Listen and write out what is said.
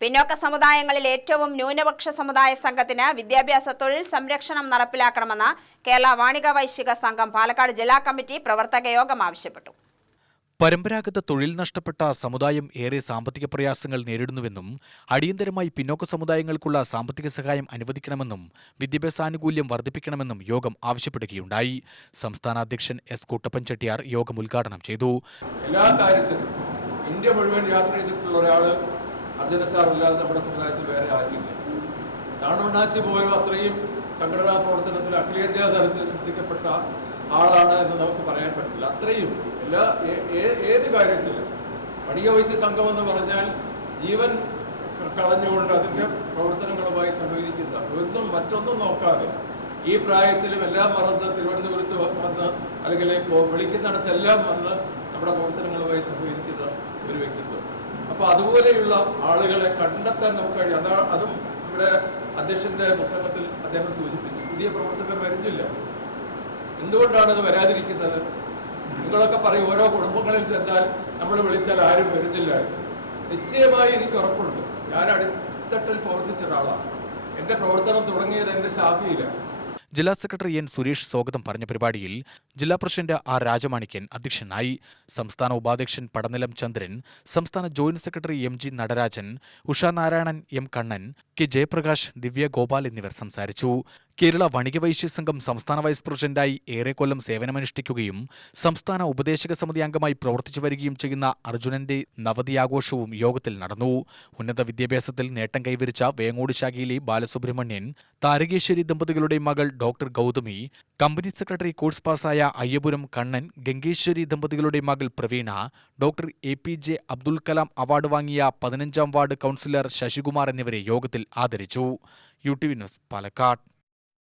പിന്നോക്ക സമുദായങ്ങളിൽ ഏറ്റവും ന്യൂനപക്ഷ സമുദായ സംഘത്തിന് വിദ്യാഭ്യാസ തൊഴിൽ സംരക്ഷണം നടപ്പിലാക്കണമെന്ന് കേരള വാണിക വൈശിക സംഘം പാലക്കാട് ജില്ലാ കമ്മിറ്റി പ്രവർത്തക യോഗം ആവശ്യപ്പെട്ടു. പരമ്പരാഗത തൊഴിൽ നഷ്ടപ്പെട്ട സമുദായം ഏറെ സാമ്പത്തിക പ്രയാസങ്ങൾ നേരിടുന്നുവെന്നും അടിയന്തരമായി പിന്നോക്ക സമുദായങ്ങൾക്കുള്ള സാമ്പത്തിക സഹായം അനുവദിക്കണമെന്നും വിദ്യാഭ്യാസാനുകൂല്യം വർദ്ധിപ്പിക്കണമെന്നും യോഗം ആവശ്യപ്പെടുകയുണ്ടായി. സംസ്ഥാന അധ്യക്ഷൻ എസ് കുട്ടപ്പൻ ചെട്ടിയാർ യോഗം ഉദ്ഘാടനം ചെയ്തു. എല്ലാ കാര്യത്തിലും ഇന്ത്യ മുഴുവൻ യാത്ര ചെയ്തിട്ടുള്ള ഒരാൾ അർജുന സാർ ഇല്ലാതെ നമ്മുടെ സമുദായത്തിൽ വേറെ ആരുമില്ല. താണുണ്ണാച്ചി പോയോ അത്രയും സംഘടനാ പ്രവർത്തനത്തിൽ അഖിലേന്ത്യാ തലത്തിൽ ശ്രദ്ധിക്കപ്പെട്ട ആളാണ് എന്ന് നമുക്ക് പറയാൻ പറ്റില്ല. അത്രയും എല്ലാ ഏത് കാര്യത്തിലും വണിക വൈശ്യ സംഘം എന്ന് പറഞ്ഞാൽ ജീവൻ കളഞ്ഞുകൊണ്ട് അതിന്റെ പ്രവർത്തനങ്ങളുമായി സഹകരിക്കുന്ന ഒന്നും മറ്റൊന്നും നോക്കാതെ ഈ പ്രായത്തിലും എല്ലാം മറന്ന് തിരുവനന്തപുരത്ത് വന്ന് അല്ലെങ്കിൽ വിളിക്കുന്നിടത്തെല്ലാം വന്ന് നമ്മുടെ പ്രവർത്തനങ്ങളുമായി സഹകരിക്കുന്ന ഒരു വ്യക്തിത്വം. അപ്പോൾ അതുപോലെയുള്ള ആളുകളെ കണ്ടെത്താൻ നമുക്ക് കഴിയും. അതാ അതും ഇവിടെ അധ്യക്ഷന്റെ പുസ്തകത്തിൽ അദ്ദേഹം സൂചിപ്പിച്ചു. പുതിയ പ്രവർത്തകർ വരുന്നില്ല. എന്തുകൊണ്ടാണ് അത് വരാതിരിക്കുന്നത്? നിങ്ങളൊക്കെ പറയും ഓരോ കുടുംബങ്ങളിൽ ചെന്നാൽ നമ്മൾ വിളിച്ചാൽ ആരും വരുന്നില്ല. നിശ്ചയമായി എനിക്ക് ഉറപ്പുണ്ട്. ഞാൻ അടിത്തട്ടിൽ പ്രവർത്തിച്ച ഒരാളാണ്. എന്റെ പ്രവർത്തനം തുടങ്ങിയത് എന്റെ ശാഖയിലാണ്. ജില്ലാ സെക്രട്ടറി എൻ സുരേഷ് സ്വാഗതം പറഞ്ഞ പരിപാടിയിൽ ജില്ലാ പ്രസിഡന്റ് ആർ രാജമാണിക്യൻ അധ്യക്ഷനായി സംസ്ഥാന ഉപാധ്യക്ഷൻ പടനിലം ചന്ദ്രൻ സംസ്ഥാന joint secretary M G Natarajan Usha Narayanan M Kannan K Jayaprakash Divya Gopal എന്നിവർ സംസാരിച്ചു. കേരള വണിക വൈശ്യ സംഘം സംസ്ഥാന വൈസ് പ്രസിഡന്റായി ഏറെ കൊല്ലം സേവനമനുഷ്ഠിക്കുകയും സംസ്ഥാന ഉപദേശക സമിതി അംഗമായി പ്രവർത്തിച്ചു വരികയും ചെയ്യുന്ന അർജുനന്റെ നവതി ആഘോഷവും യോഗത്തിൽ നടന്നു. ഉന്നത വിദ്യാഭ്യാസത്തിൽ നേട്ടം കൈവരിച്ച വേങ്ങോട് ശാഖയിലെ ബാലസുബ്രഹ്മണ്യൻ താരകേശ്വരി ദമ്പതികളുടെ മകൾ doctor Gauthami company secretary course പാസായ Ayyapuram Kannan Gangeswari ദമ്പതികളുടെ മകൾ Praveena doctor A P J Abdul Kalam award വാങ്ങിയ പതിനഞ്ചാം വാർഡ് കൗൺസിലർ ശശികുമാർ എന്നിവരെ യോഗത്തിൽ ആദരിച്ചു. U T V news Palakkad.